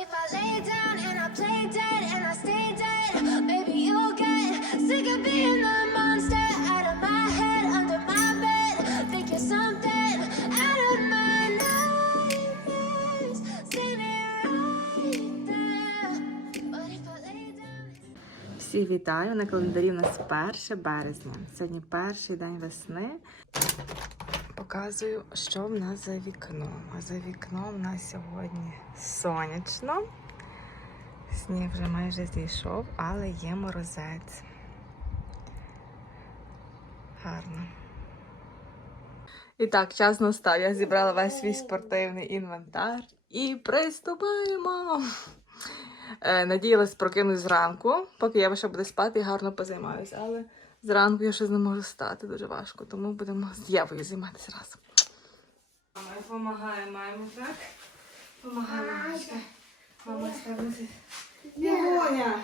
if I lay down and I play dead and I stay dead, maybe you'll get sick of being the monster out of my head, under my bed. Think you're something out of my nightmares, standing right there. But if I lay down. Всі вітаю на календарі. У нас 1 березня. Сьогодні перший день весни. Показую, що в нас за вікном. А за вікном у нас сьогодні сонячно. Сніг вже майже зійшов, але є морозець. Гарно. І так, час настав. Я зібрала весь свій спортивний інвентар і приступаємо. Е, Надіялась прокинусь зранку, поки я ще буде спати і гарно позаймаюся. Але зранку я щось не можу стати дуже важко, тому будемо з Євою займатися разом. Мама допомагає, маємо так. Помагаємо. Мама ставиться. Євоня!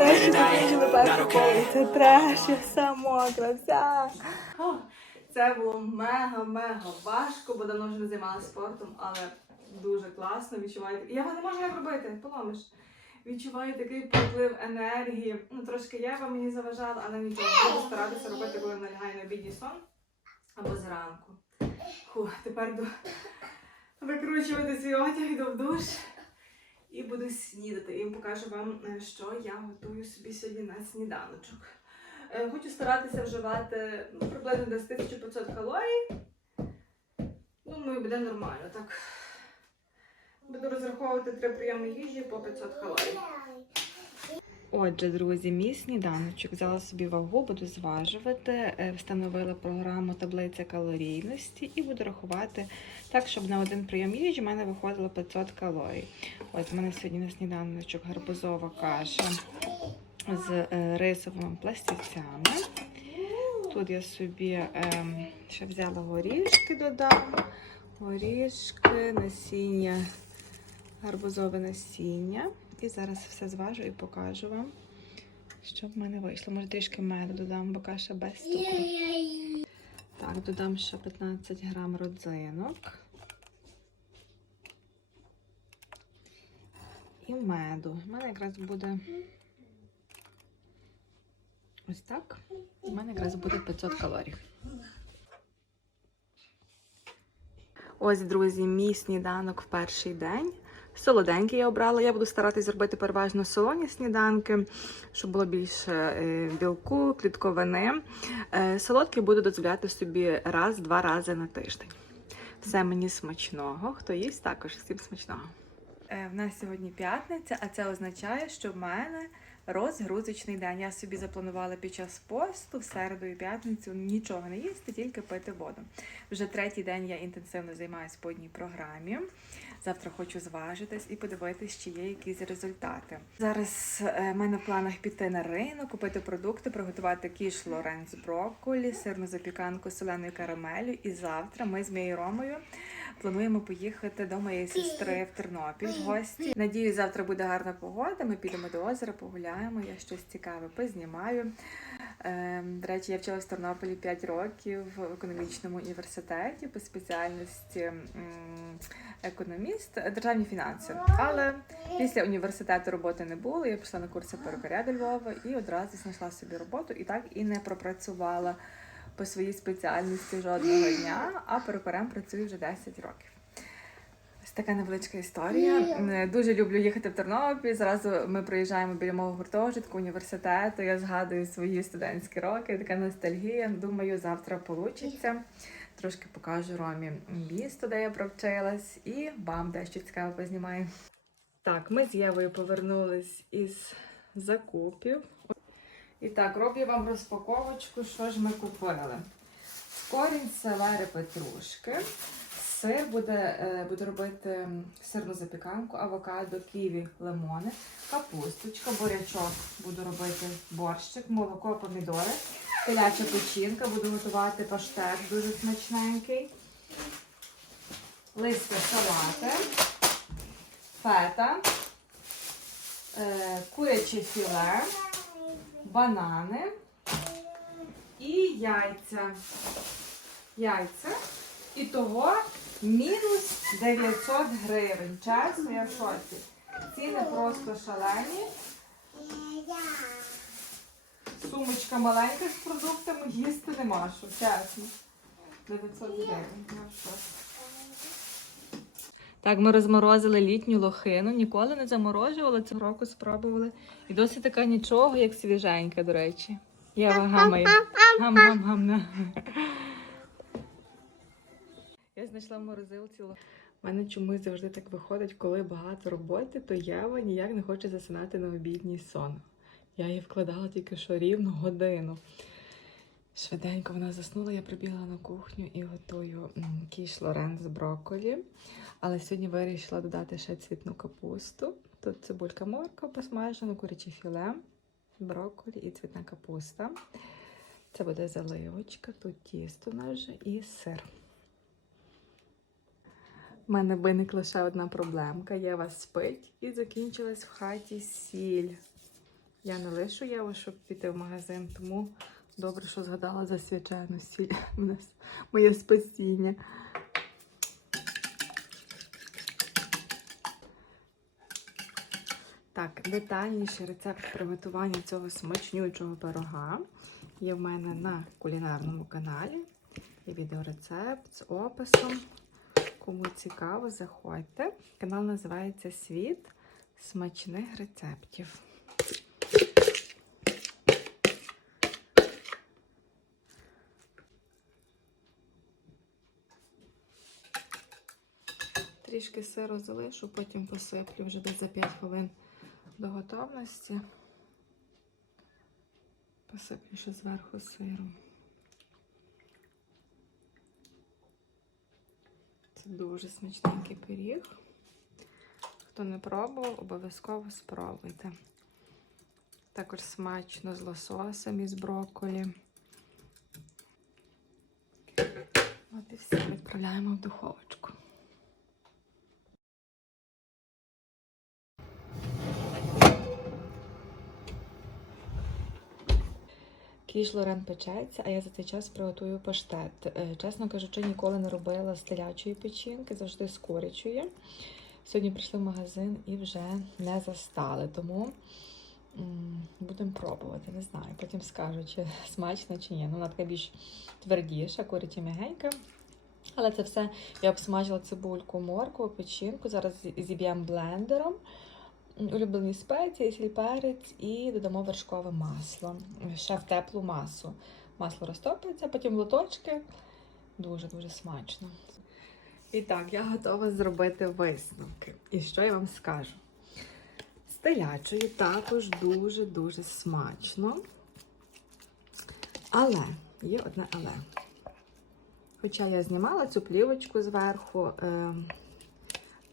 Late at night, not. Це треш, вся мокра, вся. Це було мега-мега важко, бо давно вже не займалася спортом, але дуже класно. Відчуваєте. Я його не можу як робити, поломиш. Відчуваю такий приплив енергії. Ну, трошки Єва мені заважала, але нічого. Буду старатися робити, коли налягаю на обідній сон або зранку. Фу, тепер до... викручувати свій одяг, йду в душ і буду снідати. І покажу вам, е, що я готую собі сьогодні на сніданочок. Е, Хочу старатися вживати ну, приблизно десь 1500 калорій. Думаю, буде нормально. Так. Буду розраховувати три прийоми їжі по 500 калорій. Отже, друзі, мій сніданочок взяла собі вагу, буду зважувати, е, встановила програму таблиця калорійності і буду рахувати так, щоб на один прийом їжі в мене виходило 500 калорій. От в мене сьогодні на сніданочок гарбузова каша з е, рисовими пластівцями. Тут я собі ем, ще взяла горішки, додам. Горішки, насіння, гарбузове насіння. І зараз все зважу і покажу вам, що в мене вийшло. Може трішки меду додам, бо каша без цукру. Так, додам ще 15 грам родзинок. І меду. У мене якраз буде ось так. У мене якраз буде 500 калорій. Ось, друзі, мій сніданок в перший день. Солоденький я обрала. Я буду старатися зробити переважно солоні сніданки, щоб було більше е, білку, клітковини. Е, Солодкий буду дозволяти собі раз-два рази на тиждень. Все мені смачного. Хто їсть, також всім смачного. Е, В нас сьогодні п'ятниця, а це означає, що в мене розгрузочний день. Я собі запланувала під час посту в середу і п'ятницю нічого не їсти, тільки пити воду. Вже третій день я інтенсивно займаюся по одній програмі. Завтра хочу зважитись і подивитись, чи є якісь результати. Зараз е, в мене в планах піти на ринок, купити продукти, приготувати кіш Лорен з брокколі, сирну запіканку з соленою карамелю. І завтра ми з моєю Ромою плануємо поїхати до моєї сестри в Тернопіль в гості. Надіюсь, завтра буде гарна погода. Ми підемо до озера, погуляємо. Я щось цікаве познімаю. Ем, До речі, я вчилась в Тернополі 5 років в економічному університеті по спеціальності економіст, державні фінанси. Але після університету роботи не було. Я пішла на курси перукаря до Львова і одразу знайшла собі роботу і так і не пропрацювала по своїй спеціальності жодного дня, а перукарем працюю вже 10 років. Така невеличка історія. Е, Дуже люблю їхати в Тернопіль. Зразу ми приїжджаємо біля мого гуртожитку, університету. Я згадую свої студентські роки, така ностальгія. Думаю, завтра вийде. Трошки покажу Ромі місто, де я провчилась, і вам дещо цікаве познімаю. Так, ми з Євою повернулись із закупів. І так, роблю вам розпаковочку, що ж ми купили. Корінь селери петрушки, Сир буде, е, буду робити сирну запіканку, авокадо, ківі, лимони, капусточка, бурячок. Буду робити борщик, молоко, помідори, теляча печінка, буду готувати паштет дуже смачненький. Листя салати, фета, е, куряче філе, банани і яйця. Яйця. І того мінус 900 гривень. Чесно, я в шоці. Ціни просто шалені. Сумочка маленька з продуктами, їсти нема що, чесно. 900 гривень. Я в шоці. Так, ми розморозили літню лохину, ніколи не заморожували, цього року спробували. І досить така нічого, як свіженька, до речі. Я гамаю. Гам-гам-гам. Я знайшла в морозилці. У мене чомусь завжди так виходить, коли багато роботи, то Єва ніяк не хоче засинати на обідній сон. Я її вкладала тільки що рівно годину. Швиденько вона заснула, я прибігла на кухню і готую кіш лорен з брокколі. Але сьогодні вирішила додати ще цвітну капусту. Тут цибулька морква посмажена, куряче філе, брокколі і цвітна капуста. Це буде заливочка, тут тісто наше і сир. У мене виникла ще одна проблемка. Єва спить і закінчилась в хаті сіль. Я не лишу Єву, щоб піти в магазин, тому добре, що згадала за свячену сіль. У нас моє спасіння. Так, детальніший рецепт приготування цього смачнючого пирога є в мене на кулінарному каналі. Є відеорецепт з описом. Кому цікаво, заходьте. Канал називається Світ смачних рецептів. Трішки сиру залишу, потім посиплю вже десь за 5 хвилин до готовності. Посиплю ще зверху сиром. Дуже смачненький пиріг. Хто не пробував, обов'язково спробуйте. Також смачно з лососем і з брокколі. От і все, відправляємо в духовочку. Кіш Лорен печеться, а я за цей час приготую паштет. Е, Чесно кажучи, ніколи не робила з телячої печінки, завжди з курячої. Сьогодні прийшли в магазин і вже не застали, тому будемо пробувати. Не знаю. Потім скажу, чи смачно, чи ні. Ну, вона така більш твердіша, куряча м'ягенька. Але це все я обсмажила цибульку, моркву, печінку. Зараз зіб'ємо блендером. Улюблені спеції, сіль перець і додамо вершкове масло. Ще в теплу масу. Масло розтопиться, потім лоточки. Дуже-дуже смачно. І так, я готова зробити висновки. І що я вам скажу? З телячою також дуже-дуже смачно. Але є одне але. Хоча я знімала цю плівочку зверху, е,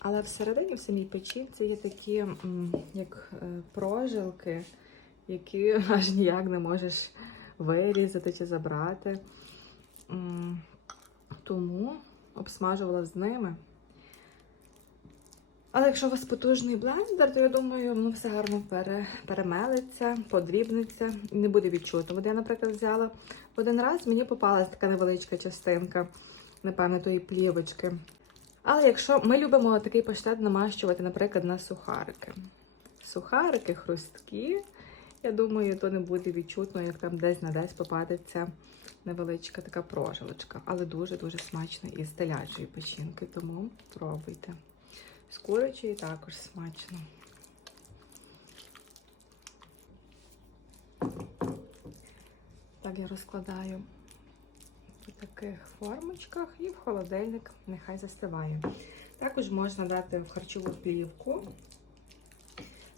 але всередині, в самій печінці, є такі, як е, прожилки, які аж ніяк не можеш вирізати чи забрати. Тому обсмажувала з ними. Але якщо у вас потужний блендер, то я думаю, ну все гарно пере, перемелиться, подрібниться і не буде відчутно. От я, наприклад, взяла один раз, мені попалась така невеличка частинка, напевно, тої плівочки. Але якщо ми любимо такий паштет намащувати, наприклад, на сухарики. Сухарики хрусткі, я думаю, то не буде відчутно, як там десь на десь попадеться невеличка така прожилочка. Але дуже-дуже смачно із телячої печінки, тому пробуйте. З курячої також смачно. Так я розкладаю у таких формочках і в холодильник нехай застиває. Також можна дати в харчову плівку,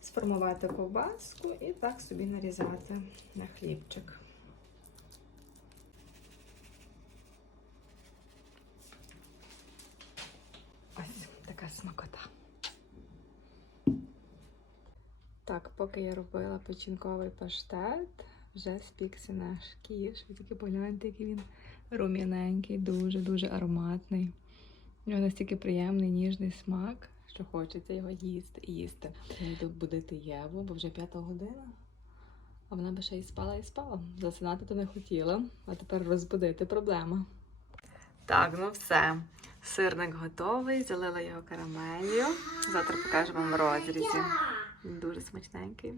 сформувати ковбаску і так собі нарізати на хлібчик. Ось така смакота. Так, поки я робила печінковий паштет, вже спікся наш кіш. Ви тільки погляньте, який він рум'яненький, дуже-дуже ароматний. У нього настільки приємний, ніжний смак, що хочеться його їсти і їсти. Я будити Єву, бо вже п'ята година. А вона би ще й спала і спала. Засинати то не хотіла, а тепер розбудити проблема. Так, ну все. Сирник готовий, залила його карамелью. Завтра покажу вам розрізі. Він дуже смачненький.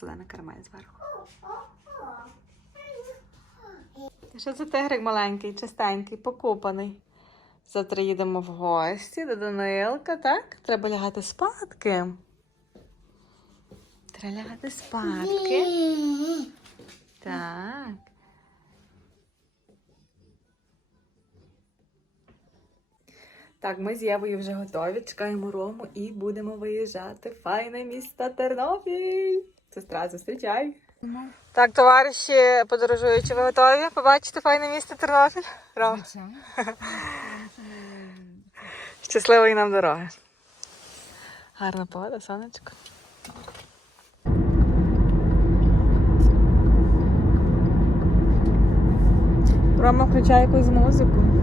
Солена карамель зверху. Що це тигрик маленький, чистенький, покупаний. Завтра їдемо в гості до Данилка, так? Треба лягати спадки. Треба лягати спадки. Так. Так, ми з Євою вже готові, чекаємо Рому і будемо виїжджати. Файне місто Тернопіль. Сестра, зустрічай. Так, товариші подорожуючи, ви готові побачити файне місто Тернопіль? Ром. Щасливої нам дороги. Гарна погода, сонечко. Рома включає якусь музику.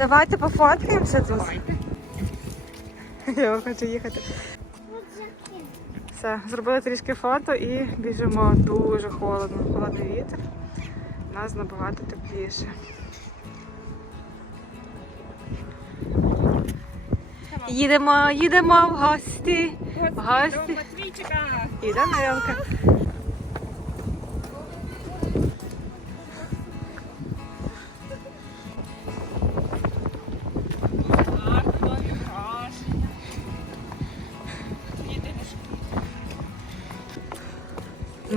Давайте пофоткаємося тут. Я хочу їхати. Все, зробили трішки фото і біжимо. Дуже холодно, холодний вітер. У нас набагато тепліше. Їдемо, їдемо в гості. В гості. І Данилка.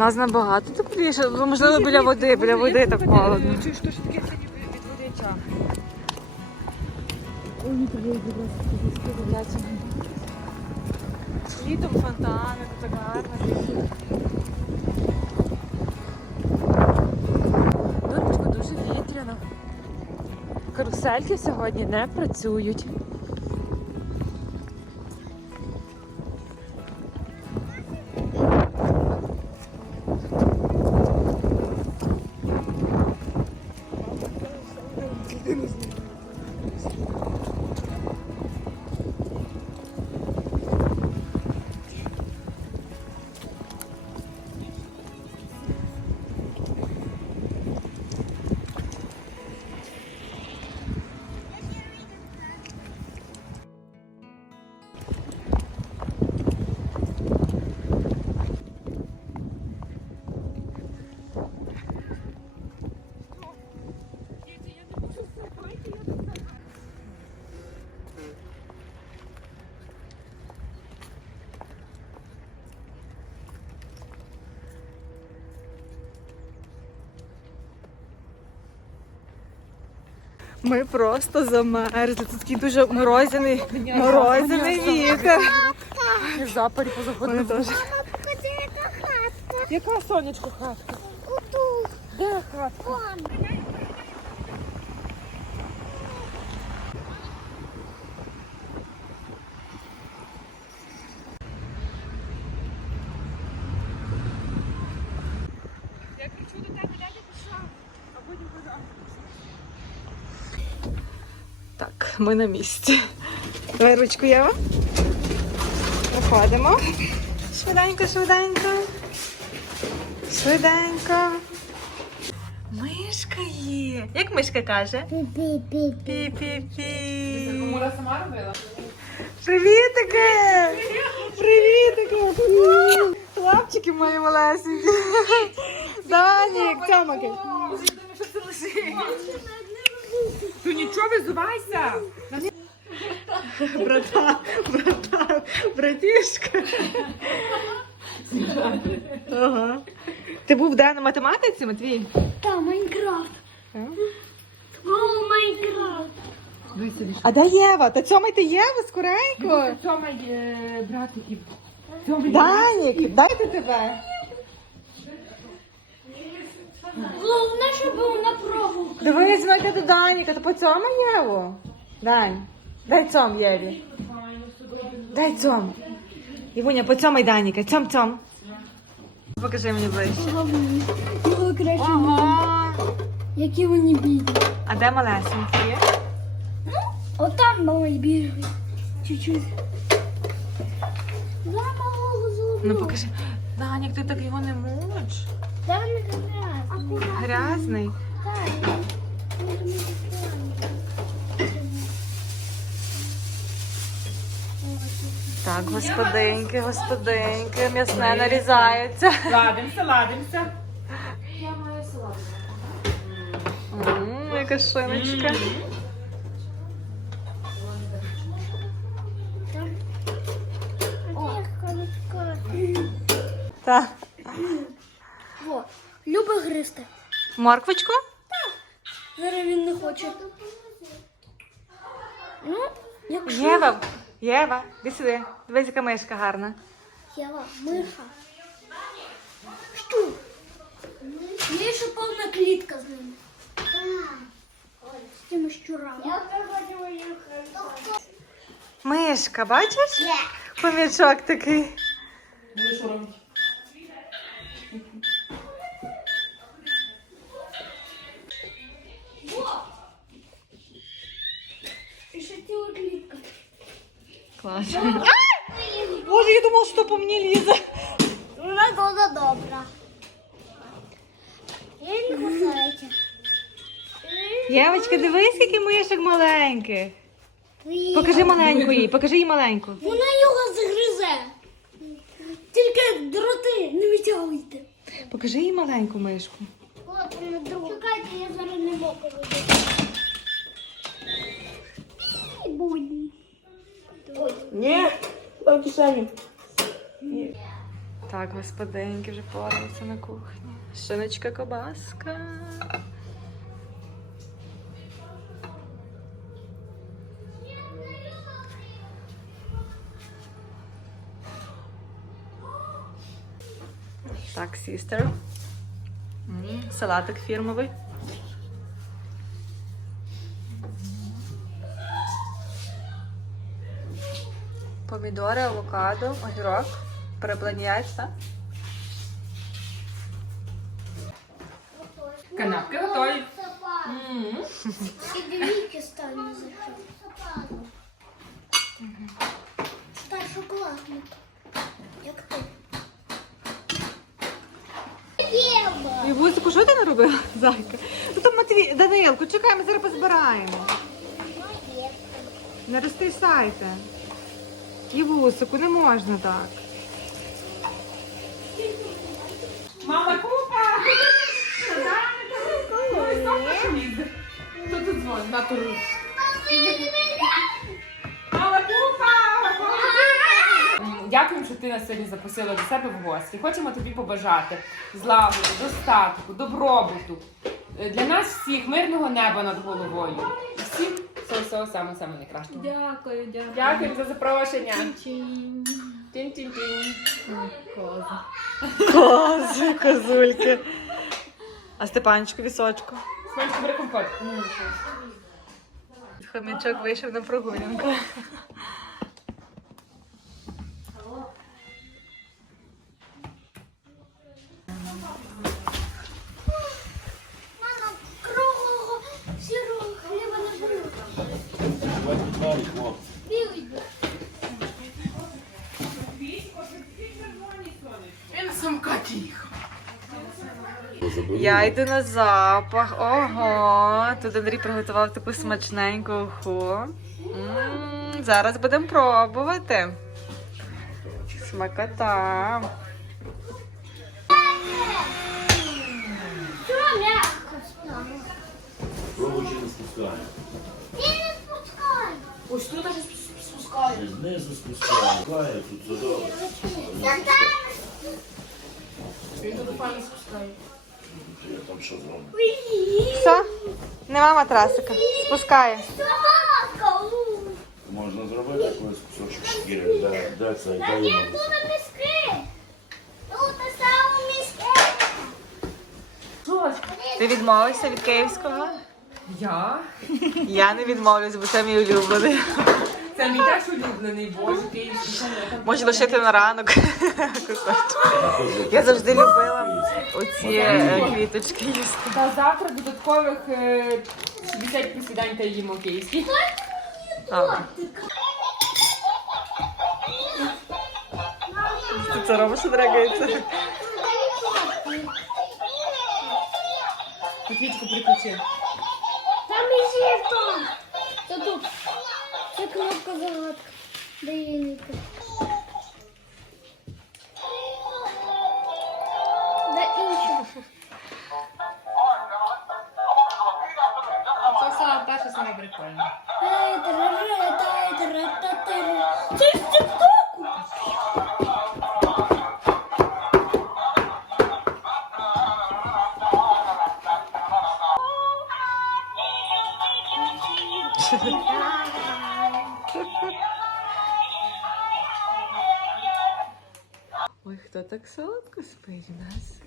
Нас набагато тепліше, Ну, можливо, біля води, біля води так холодно. Чуєш, що ж таке це від води чах? Літом фонтани, тут так гарно. Донечко дуже вітряно. Карусельки сьогодні не працюють. Ми просто замерзли. Тут такий дуже морозяний, морозяний вітер. В запарі позаходили. Теж. Яка сонечко хатка? Де хатка? Як чудо тебе дядя пішла, а потім Так, ми на місці. Давай ручку Єва. Проходимо. Швиденько, швиденько. Швиденько. Мишка є. Як мишка каже? Пі-пі-пі. Мура сама робила? Привітики! Привітики! Хлопчики мої малесенькі. Данік, цьомаки. Ти нічого визувайся! Братан, братан, братішка. Ага. Ти був де на математиці, Матвій? Та, Майнкрафт. О, Майнкрафт. А де Єва? Та цьомайте Єву скоренько. Тома є братиків. Данік, дайте тебе. Головне, щоб на пробу. Дивись, знайти до Даніка, то по цьому Єву. Дань, дай цьом Єві. Дай цьом. Івуня, по цьому Даніка, цьом цьом. Покажи мені ближче. Його краще. Ого. Які вони бідні. А де малесенькі є? Отам малий біжить. Чуть-чуть. Малого. Ну покажи. Данік, ти так його не муч. Да, не грязний. Грязний. Так. Так, господинки, господинки, м'ясне нарізається. Ладимося, ладимося. Ммм, яка шиночка. Ох, колючка. Так. Любить гристи. Морквочку? Зараз він не хоче. Ну, якщо Єва, Єва, іди сюди. Дивись, яка мишка гарна. Єва, миша. Що? Є ще повна клітка з ними. З тими щурами. Мишка, бачиш? Помічок такий. ціла Клас. Боже, я думала, що по мені лізе. Вона дуже добра. Я не кусаюся. Євочка, дивись, скільки мишок маленьких. Покажи маленьку їй, покажи їй маленьку. Вона його загризе. Тільки дроти не витягуйте. Покажи їй маленьку мишку. От вона друга. Чекайте, я зараз не можу Будні. Ні, в кишені. Так, господинки вже пораються на кухні. Шиночка кобаска. Так, сістер. Салатик фірмовий. Помідори, авокадо, огірок, переплені яйця. Канапки готові. І дивіться стані за що. Так, шоколадно. Як ти? Єва! І Вусику, що ти не робила, зайка? Ну там Матвій, Данилку, чекай, ми зараз позбираємо. Не розтрясайте. І Вусику, не можна так. Мама, купа! Туру. Мама, купа! Дякуємо, що ти нас сьогодні запросила до себе в гості. Хочемо тобі побажати злагоди, достатку, добробуту. Для нас всіх мирного неба над головою. І всім всього всього саме саме найкращого. Дякую, дякую. Дякуємо за запрошення. Тінь-тінь-тінь. Кози, козульки. А Степанчику вісочку. Смачно бери компот. Хомячок вийшов на прогулянку. Білий. Я йду на запах. Ого, тут Андрій приготував таку смачненьку уху. Зараз будемо пробувати. Смакота. Стало? Пробуючи не спускає. Ти не спускай. Ось тут аж спускає. Знизу спускає. Спускає, тут. Там. Він тут пані спускає. Я там що зроблю? Все? Нема матрасика. Спускає. Можна зробити якийсь кусочок шкіри. Дай, дай цей, дай Є йому. тут саме миски. Ти відмовився від київського? Я? Я не відмовлюсь, бо це мій улюблений. Це мій теж улюблений боже, київський. Можу лишити на ранок. Я завжди любила оці е, квіточки їсти. Та завтра додаткових е, 60 присідань та їмо. А. Ти це робиш, що драгається? Квітку приключив. Це кнопка загадка. Де є? Хто так солодко спить у нас?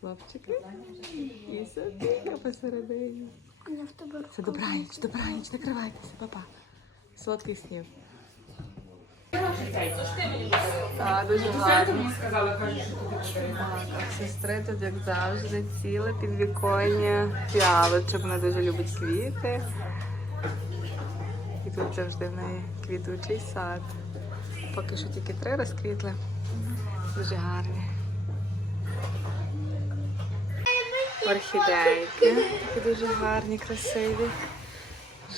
Хлопчики і Софійка посередині. Я в тебе Це добраніч, добраніч, накривайтеся, папа. Солодких снів. Так, дуже гарно. Так, сестри тут, як завжди, ціле підвіконня, фіалочок, вона дуже любить квіти. І тут завжди в неї квітучий сад. Поки що тільки три розквітли. Дуже гарні. Орхідейки, такі дуже гарні, красиві.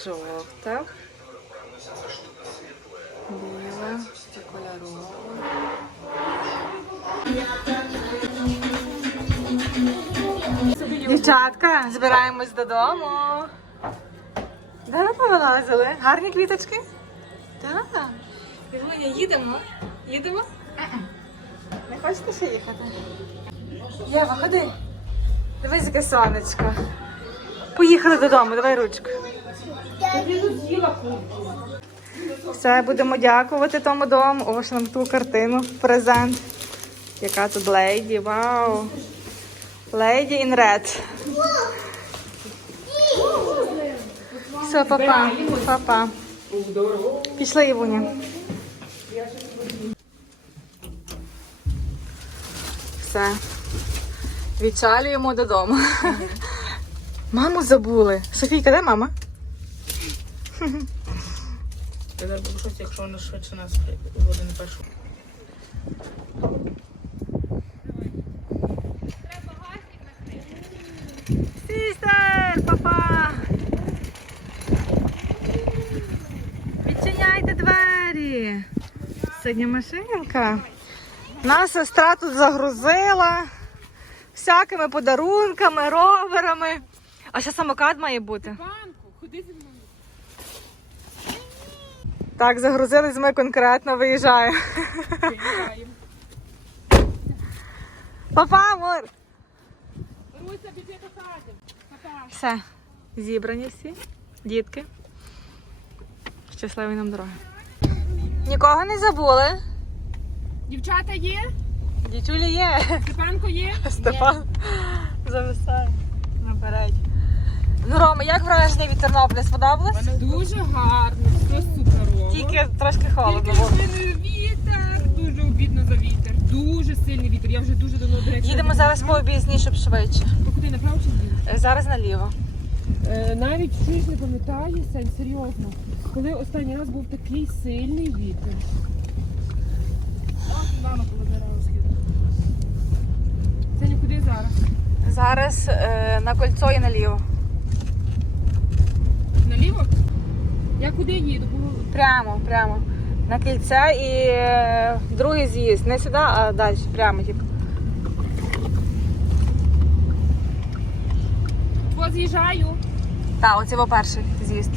Жовта. Біла, кольорова. Дівчатка, збираємось додому. Де ви повилазили? Гарні квіточки? Так. Ігуня, їдемо? Їдемо? Не хочете ще їхати? Єва, ходи. Дивись, яке сонечко. Поїхали додому, давай ручку. Все, будемо дякувати тому дому. Ось нам ту картину в презент. Яка тут леді, вау. Леді in red. Все, папа. Папа. Пішли, Івуня. Все. Відчалюємо додому. Маму забули. Софійка, де мама? Тепер буду щось, якщо вона швидше нас буде на першу. Сістер, папа. Відчиняйте двері. Сьогодні машинка. Нас сестра тут загрузила всякими подарунками, роверами. А ще самокат має бути. Банку, ходи зі мною. Так, загрузились ми конкретно, виїжджаємо. Приїжджаємо. Папа, амор. Руся, біжи посадимо. Папа. Все, зібрані всі, дітки. Щасливої нам дороги. Нікого не забули. Дівчата є? Дітюлі є. Степанко є? Степан зависає наперед. Ну, Рома, як враження від Тернополя сподобалось? Дуже гарно, все суперово. Тільки трошки холодно Тільки сильний вітер, дуже обідно за вітер. Дуже сильний вітер. Я вже дуже давно до речі. Їдемо зараз по об'їзні, щоб швидше. То куди направо чи зліво? Е, Зараз наліво. Е, навіть чуєш, не пам'ятаю, Сень, серйозно. Коли останній раз був такий сильний вітер. Сеню, куди зараз? Зараз е, на кольцо і наліво. Наліво? Я куди їду? Бо Прямо, прямо. На кільце і е, другий з'їзд. Не сюди, а далі, прямо типу. Бо з'їжджаю. Так, оце його перший з'їзд.